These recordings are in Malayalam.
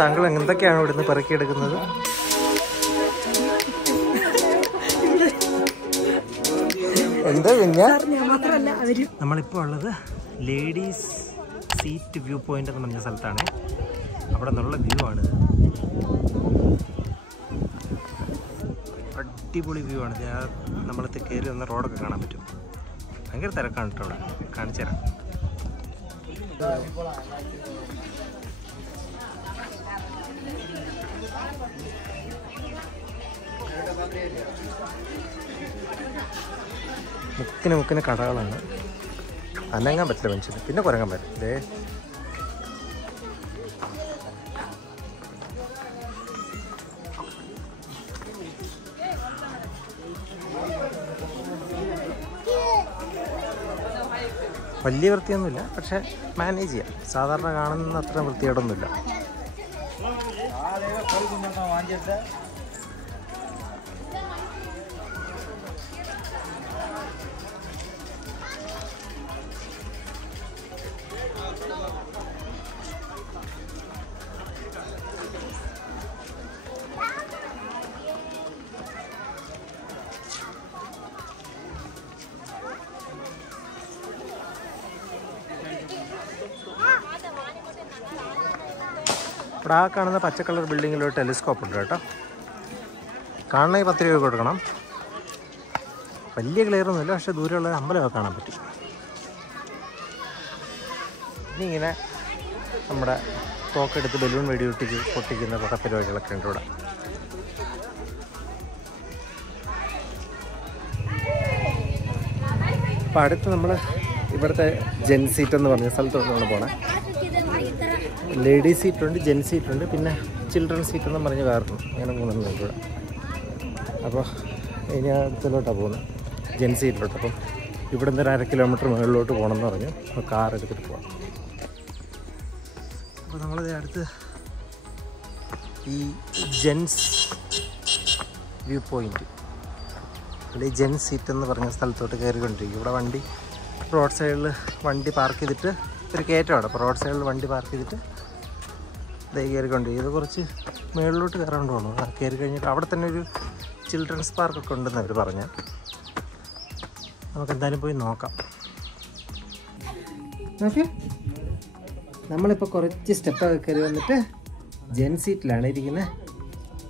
താങ്കൾ എന്തൊക്കെയാണ് ഇവിടുന്ന് പെറുക്കിയെടുക്കുന്നത്? എന്താ കുഞ്ഞാ? നമ്മളിപ്പോൾ ഉള്ളത് ലേഡീസ് സീറ്റ് വ്യൂ പോയിന്റ് എന്ന് പറഞ്ഞ സ്ഥലത്താണ്. അവിടെ നിന്നുള്ള വ്യൂ ആണ്. അടിപൊളി വ്യൂ ആണ്. നമ്മളത്തെ കയറി വന്ന റോഡൊക്കെ കാണാൻ പറ്റും. ഭയങ്കര തിരക്കാണ് കേട്ടോ. അവിടെ കാണിച്ചു തരാം. മുക്കിന് കടകളാണ്. അനങ്ങാൻ പറ്റില്ല മനുഷ്യന്. പിന്നെ കുരങ്ങാൻ പറ്റും. ഇതേ വലിയ വൃത്തിയൊന്നുമില്ല, പക്ഷെ മാനേജ് ചെയ്യാം. സാധാരണ കാണുന്ന അത്ര വൃത്തിയോടൊന്നുമില്ല. ഇവിടെ ആ കാണുന്ന പച്ച കളർ ബിൽഡിങ്ങിലൊരു ടെലിസ്കോപ്പ് ഉണ്ട് കേട്ടോ. കാണണമെങ്കിൽ 10 രൂപ കൊടുക്കണം. വലിയ ക്ലിയറൊന്നുമില്ല, പക്ഷേ ദൂരെയുള്ള അമ്പലമൊക്കെ കാണാൻ പറ്റും. ഇനി ഇങ്ങനെ നമ്മുടെ തോക്കെടുത്ത് ബലൂൺ പൊട്ടിക്കുന്ന പരിപാടികളൊക്കെ ഉണ്ട് ഇവിടെ. അപ്പോൾ അടുത്ത് നമ്മൾ ഇവിടുത്തെ ജെൻ സീറ്റ് എന്ന് പറഞ്ഞ സ്ഥലത്തോട്ടാണ് പോണേ. ലേഡീസ് സീറ്റുണ്ട്, ജെൻ സീറ്റുണ്ട്, പിന്നെ ചിൽഡ്രൻ സീറ്റ് എന്ന് പറഞ്ഞ് വേറൊന്നും. അങ്ങനെ 3 ഉണ്ട് ഇവിടെ. അപ്പോൾ ഇനി അടുത്തിലോട്ടാണ് പോകുന്നത്, ജെൻ സീറ്റിലോട്ട്. അപ്പം ഇവിടെ നിന്ന് 1/2 കിലോമീറ്റർ മുകളിലോട്ട് പോകണമെന്ന് പറഞ്ഞു. അപ്പോൾ കാർ എടുത്തിട്ട് പോകാം. അപ്പോൾ നമ്മളിത് അടുത്ത് ഈ ജെൻസ് വ്യൂ പോയിൻറ്റ്, അല്ലെങ്കിൽ ജെൻ സീറ്റ് എന്ന് പറഞ്ഞ സ്ഥലത്തോട്ട് കയറിക്കൊണ്ടിരിക്കും. ഇവിടെ വണ്ടി റോഡ് സൈഡിൽ വണ്ടി പാർക്ക് ചെയ്തിട്ട് ഒരു കയറ്റമാണ്. അപ്പോൾ റോഡ് സൈഡിൽ വണ്ടി പാർക്ക് ചെയ്തിട്ട് കയറിക്കൊണ്ടിരിക്കും. ഇത് കുറച്ച് മുകളിലോട്ട് കയറാണ്ട് പോകണം. കയറി കഴിഞ്ഞിട്ട് അവിടെ തന്നെ ഒരു ചിൽഡ്രൻസ് പാർക്കൊക്കെ ഉണ്ടെന്ന് അവർ പറഞ്ഞ. നമുക്ക് എന്തായാലും പോയി നോക്കാം. ഓക്കെ, നമ്മളിപ്പോൾ കുറച്ച് സ്റ്റെപ്പൊക്കെ കയറി വന്നിട്ട് ജെൻ സീറ്റിലാണ് ഇരിക്കുന്നത്.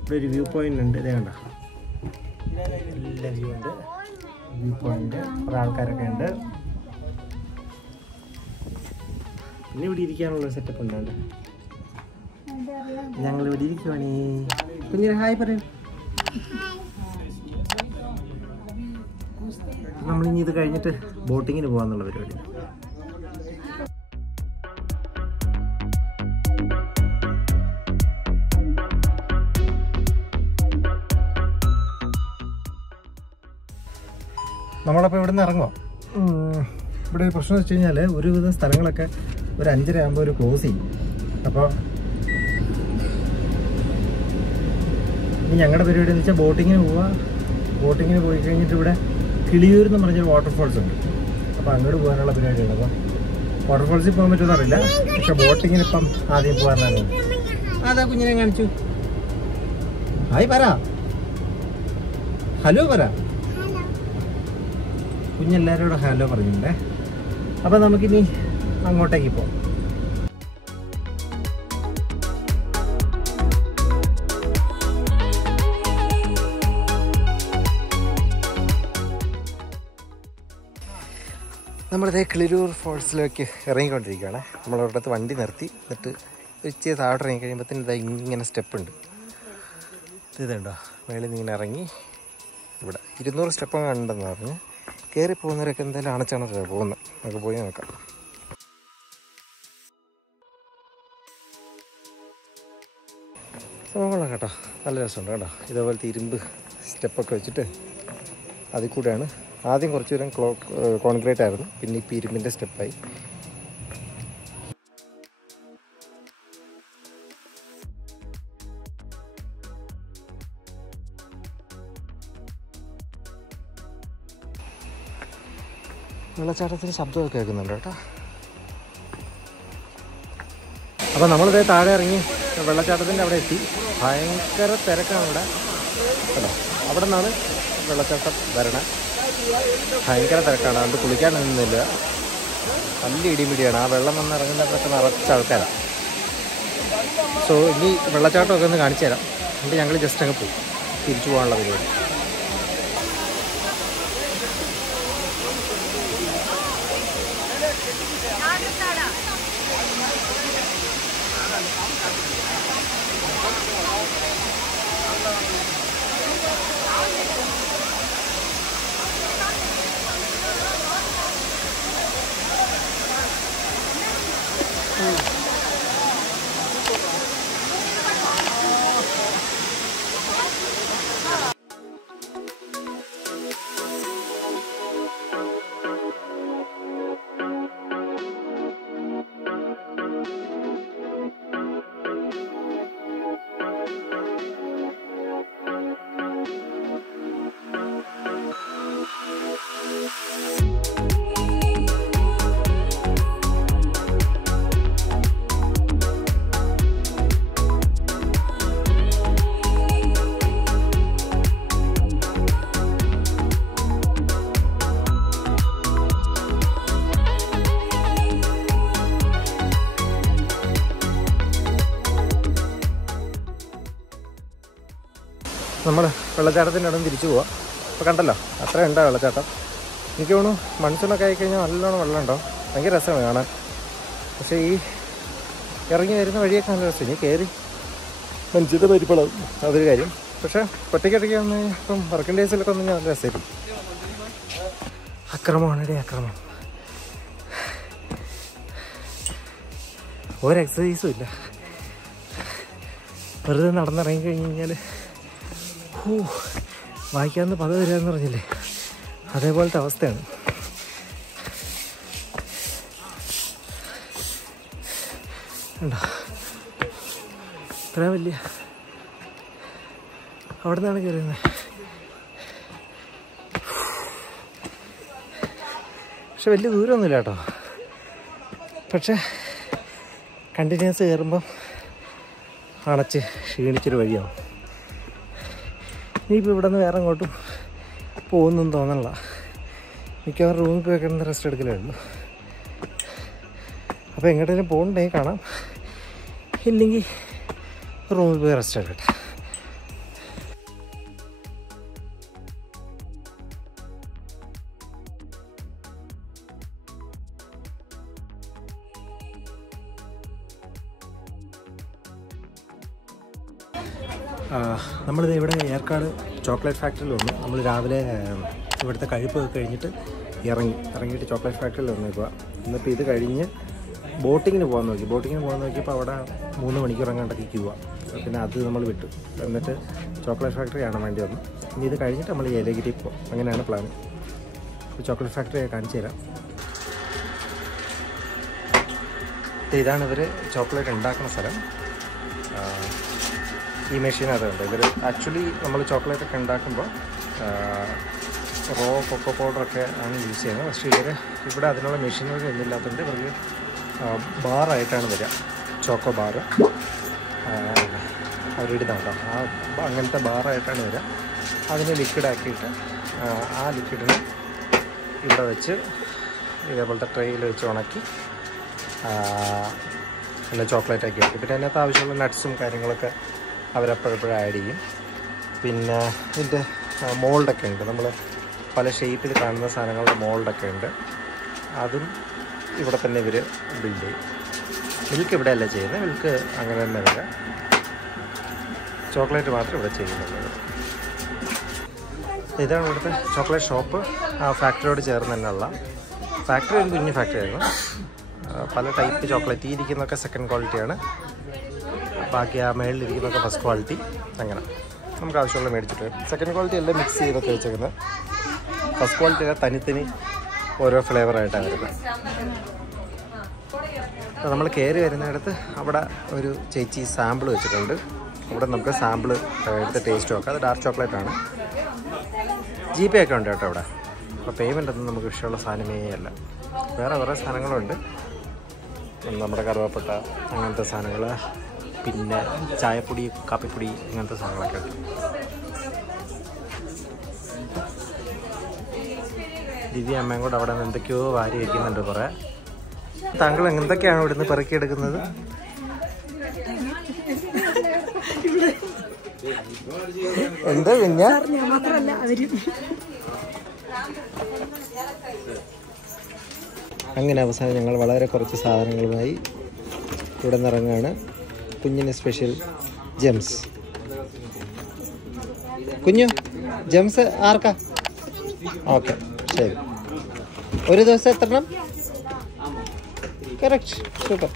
ഇവിടെ ഒരു വ്യൂ പോയിൻ്റ് ഉണ്ട്. ഇതേ കണ്ടോ, നല്ല വ്യൂ ഉണ്ട്. വ്യൂ പോയിൻ്റ് കുറേ ആൾക്കാരൊക്കെ ഉണ്ട്. പിന്നെ ഇവിടെ ഇരിക്കാനുള്ള സെറ്റപ്പ് ഉണ്ട്. ഞങ്ങൾ ഇവിടെ ഇരിക്കുവാണേ. കുഞ്ഞിന് ഹായ് പറയൂ. നമ്മളിനി ഇത് കഴിഞ്ഞിട്ട് ബോട്ടിങ്ങിന് പോകാന്നുള്ള പരിപാടി. നമ്മളപ്പോൾ ഇവിടെ നിന്ന് ഇറങ്ങുക. ഇവിടെ ഒരു പ്രശ്നം വെച്ച് കഴിഞ്ഞാൽ ഒരുവിധം സ്ഥലങ്ങളൊക്കെ ഒരു 5:30 ആകുമ്പോൾ ഒരു ക്ലോസ് ചെയ്യും. അപ്പോൾ ഇനി ഞങ്ങളുടെ പരിപാടി എന്ന് വെച്ചാൽ ബോട്ടിങ്ങിന് പോവുക. ബോട്ടിങ്ങിന് പോയി കഴിഞ്ഞിട്ട് ഇവിടെ കിളിയൂർ എന്ന് പറഞ്ഞൊരു വാട്ടർഫോൾസ് ഉണ്ട്. അപ്പോൾ അങ്ങോട്ട് പോകാനുള്ള പരിപാടിയാണ്. അപ്പോൾ വാട്ടർഫോൾസിൽ പോകാൻ പറ്റുമെന്ന് അറിയില്ല, പക്ഷെ ബോട്ടിങ്ങിന് ഇപ്പം ആദ്യം പോകാനാണ്. അതാ കുഞ്ഞിനെ കാണിച്ചു. ഹായ് പറ, ഹലോ പറ. കുഞ്ഞെല്ലാവരോടും ഹലോ പറഞ്ഞിട്ടുണ്ടേ. അപ്പോൾ നമുക്കിനി അങ്ങോട്ടേക്ക് പോകാം. നമ്മളിതേ കിളിയൂർ ഫോൾസിലേക്ക് ഇറങ്ങിക്കൊണ്ടിരിക്കുകയാണ്. നമ്മളൊരിടത്ത് വണ്ടി നിർത്തി, എന്നിട്ട് ഇച്ചിരി താഴോട്ട് ഇറങ്ങി കഴിയുമ്പോഴത്തേന് ഇതാ ഇങ്ങനെ സ്റ്റെപ്പ് ഉണ്ട്. ഇതുണ്ടോ, മേളിൽ നിന്ന് ഇങ്ങനെ ഇറങ്ങി ഇവിടെ 200 സ്റ്റെപ്പ് ഉണ്ടെന്ന് പറഞ്ഞ് കയറി പോകുന്നവരൊക്കെ എന്തായാലും അണച്ചാണ് പോകുന്നത്. നമുക്ക് പോയി നോക്കാം. സംഭവങ്ങളാണ് കേട്ടോ, നല്ല രസമുണ്ട് കേട്ടോ. ഇതേപോലത്തെ ഇരുമ്പ് സ്റ്റെപ്പൊക്കെ വെച്ചിട്ട് അതിൽ കൂടെയാണ്. ആദ്യം കുറച്ച് ദൂരം കോൺക്രീറ്റ് ആയിരുന്നു, പിന്നെ ഇപ്പോൾ ഇരുമ്പിൻ്റെ സ്റ്റെപ്പായി. വെള്ളച്ചാട്ടത്തിന് ശബ്ദമൊക്കെ കേൾക്കുന്നുണ്ട് കേട്ടോ. അപ്പോൾ നമ്മളിതേ താഴെ ഇറങ്ങി വെള്ളച്ചാട്ടത്തിൻ്റെ അവിടെ എത്തി. ഭയങ്കര തിരക്കാണ് ഇവിടെ കേട്ടോ. അവിടെ നിന്നാണ് വെള്ളച്ചാട്ടം വരണേ. ഭയങ്കര തിരക്കാണ്, അതുകൊണ്ട് കുളിക്കാനൊന്നുമില്ല. നല്ല ഇടിമിടിയാണ്. ആ വെള്ളം വന്നിറങ്ങുന്നതൊക്കെ നിറച്ച ആൾക്കാരാണ്. സോ ഇനി വെള്ളച്ചാട്ടമൊക്കെ ഒന്ന് കാണിച്ചു തരാം. എന്നിട്ട് ഞങ്ങൾ ജസ്റ്റ് അങ്ങ് പോകും, തിരിച്ചു പോകാനുള്ള പരിപാടി. നമ്മൾ വെള്ളച്ചാട്ടത്തിൻ്റെ ഇടം തിരിച്ചു പോവാം. അപ്പോൾ കണ്ടല്ലോ, അത്രയുണ്ടോ വെള്ളച്ചാട്ടം. എനിക്ക് തോന്നുന്നു മൺസൂണൊക്കെ ആയിക്കഴിഞ്ഞാൽ നല്ലോണം വെള്ളം ഉണ്ടാവും. ഭയങ്കര രസമാണ് കാണാൻ. പക്ഷേ ഈ ഇറങ്ങി വരുന്ന വഴിയൊക്കെ നല്ല രസം. ഇനി കയറി മനുഷ്യത്തെ പരിപ്പളാവും, അതൊരു കാര്യം. പക്ഷേ ഒറ്റയ്ക്കൊറ്റയ്ക്ക് വന്ന് ഇപ്പം വർക്കിംഗ് ഡേയ്സിലൊക്കെ വന്നു നല്ല രസമായിരിക്കും. അക്രമമാണ് അക്രമം. ഒരു എക്സസൈസും ഇല്ല, വെറുതെ നടന്നിറങ്ങി കഴിഞ്ഞ് കഴിഞ്ഞാൽ വായിക്കാവുന്ന പദം വരികയെന്ന് പറഞ്ഞില്ലേ, അതേപോലത്തെ അവസ്ഥയാണ്. ഉണ്ടോ ഇത്ര വലിയ, അവിടെ നിന്നാണ് കയറുന്നത്. പക്ഷെ വലിയ ദൂരമൊന്നുമില്ല കേട്ടോ. പക്ഷെ കണ്ടിന്യൂസ് കയറുമ്പം അണച്ച് ക്ഷീണിച്ചൊരു വഴിയാവും. ഇനിയിപ്പോൾ ഇവിടെ നിന്ന് വേറെ അങ്ങോട്ടും പോകുന്നൊന്നും തോന്നണില്ല. മിക്കവാറും റൂമിൽ പോയി കിടന്ന് റെസ്റ്റ് എടുക്കലേ ഉള്ളൂ. അപ്പോൾ എങ്ങോട്ടേലും പോകണ്ടെങ്കിൽ കാണാം, ഇല്ലെങ്കിൽ റൂമിൽ പോയി റെസ്റ്റ് എടുക്കട്ടെ. നമ്മളിത് ഇവിടെ ഏർക്കാട് ചോക്ലേറ്റ് ഫാക്ടറിയിൽ വന്നു. നമ്മൾ രാവിലെ ഇവിടുത്തെ കഴിപ്പ് കഴിഞ്ഞിട്ട് ഇറങ്ങിയിട്ട് ചോക്ലേറ്റ് ഫാക്ടറിയിൽ വന്നേക്കുക. എന്നിപ്പോൾ ഇത് കഴിഞ്ഞ് ബോട്ടിങ്ങിന് പോകാൻ നോക്കിയപ്പോൾ അവിടെ 3 മണിക്കൂർ അങ്ങോട്ടൊക്കെ ക്യൂവാ. പിന്നെ അത് നമ്മൾ വിട്ടു. എന്നിട്ട് ചോക്ലേറ്റ് ഫാക്ടറി കാണാൻ വേണ്ടി വന്നു. ഇനി ഇത് കഴിഞ്ഞിട്ട് നമ്മൾ ഏലഗിരി പോകും. അങ്ങനെയാണ് പ്ലാൻ. അപ്പോൾ ചോക്ലേറ്റ് ഫാക്ടറി കാണിച്ചു തരാം. ഇതാണ് ഇവർ ചോക്ലേറ്റ് ഉണ്ടാക്കുന്ന സ്ഥലം. ഈ മെഷീൻ അതുണ്ട്. ഇവർ ആക്ച്വലി നമ്മൾ ചോക്ലേറ്റൊക്കെ ഉണ്ടാക്കുമ്പോൾ റോ കൊക്കോ പൗഡറൊക്കെ ആണ് യൂസ് ചെയ്യുന്നത്. പക്ഷേ ഇവിടെ അതിനുള്ള മെഷീനുകൾ ഒന്നും ഇല്ലാത്തതുകൊണ്ട് ഇവർക്ക് ബാറായിട്ടാണ് വരിക. ചോക്കോ ബാറ് അവരിടുന്നുണ്ടോ, അങ്ങനത്തെ ബാറായിട്ടാണ് വരിക. അതിനെ ലിക്വിഡാക്കിയിട്ട് ആ ലിക്വിഡിന് ഇവിടെ വെച്ച് ഇതേപോലത്തെ ട്രെയിൽ വെച്ച് ഉണക്കി നല്ല ചോക്ലേറ്റ് ആക്കി വെക്കും. പിന്നെ അതിനകത്ത് ആവശ്യമുള്ള നട്ട്സും കാര്യങ്ങളൊക്കെ അവരെപ്പോഴെപ്പോഴും ആഡ് ചെയ്യും. പിന്നെ ഇതിൻ്റെ മോൾഡൊക്കെ ഉണ്ട്. നമ്മൾ പല ഷേപ്പിൽ കാണുന്ന സാധനങ്ങളുടെ മോൾഡൊക്കെ ഉണ്ട്. അതും ഇവിടെ തന്നെ ഇവർ ബിൽഡ് ചെയ്യും. മിൽക്ക് ഇവിടെ അല്ല ചെയ്യുന്നത്, മിൽക്ക് അങ്ങനെ തന്നെ വരിക. ചോക്ലേറ്റ് മാത്രം ഇവിടെ ചെയ്യുന്നുള്ളത്. ഇതാണ് ഇവിടുത്തെ ചോക്ലേറ്റ് ഷോപ്പ്. ആ ഫാക്ടറിയോട് ചേർന്ന് തന്നെയുള്ള ഫാക്ടറി. ഒരു കുഞ്ഞു ഫാക്ടറി ആയിരുന്നു. പല ടൈപ്പ് ചോക്ലേറ്റ്. ഈ ഇരിക്കുന്നതൊക്കെ സെക്കൻഡ് ക്വാളിറ്റിയാണ്, ബാക്കി ആ മേളിലിരിക്കുന്നതൊക്കെ ഫസ്റ്റ് ക്വാളിറ്റി. അങ്ങനെ നമുക്ക് ആവശ്യമുള്ള മേടിച്ചിട്ട് വരും. സെക്കൻഡ് ക്വാളിറ്റി എല്ലാം മിക്സ് ചെയ്തൊക്കെ വെച്ചേക്കുന്നത്. ഫസ്റ്റ് ക്വാളിറ്റി എല്ലാം തനിത്തനി ഓരോ ഫ്ലേവറായിട്ടാണ് വരുന്നത്. അപ്പോൾ നമ്മൾ കയറി വരുന്നിടത്ത് അവിടെ ഒരു ചേച്ചി സാമ്പിൾ വെച്ചിട്ടുണ്ട്. അവിടെ നമുക്ക് സാമ്പിൾ എടുത്ത് ടേസ്റ്റ് നോക്കാം. അത് ഡാർക്ക് ചോക്ലേറ്റാണ്. GPay ഒക്കെ ഉണ്ട് കേട്ടോ അവിടെ. അപ്പോൾ പേയ്മെൻ്റ് ഒന്നും നമുക്ക് ഇഷ്ടമുള്ള സാധനമേ അല്ല. വേറെ കുറേ സാധനങ്ങളുണ്ട്. നമ്മുടെ കറുവപ്പട്ട അങ്ങനത്തെ സാധനങ്ങൾ, പിന്നെ ചായപ്പൊടി, കാപ്പിപ്പൊടി, ഇങ്ങനത്തെ സാധനങ്ങളൊക്കെ ഉണ്ട്. ദിവ്യ അമ്മയും കൂടെ അവിടെ നിന്ന് എന്തൊക്കെയോ വാരി വയ്ക്കുന്നുണ്ട് കുറേ. താങ്കൾ എന്തൊക്കെയാണ് ഇവിടുന്ന് പെറുക്കിയെടുക്കുന്നത്? എന്താ പിന്നെ അങ്ങനെ അവസാനം ഞങ്ങൾ വളരെ കുറച്ച് സാധനങ്ങളുമായി ഇവിടെ നിന്നിറങ്ങാണ്. കുഞ്ഞിന് സ്പെഷ്യൽ ജെംസ്. കുഞ്ഞു ജെംസ് ആർക്കാ? ഓക്കെ, ശരി. ഒരു ദിവസം എത്ര എണ്ണം? Correct, super.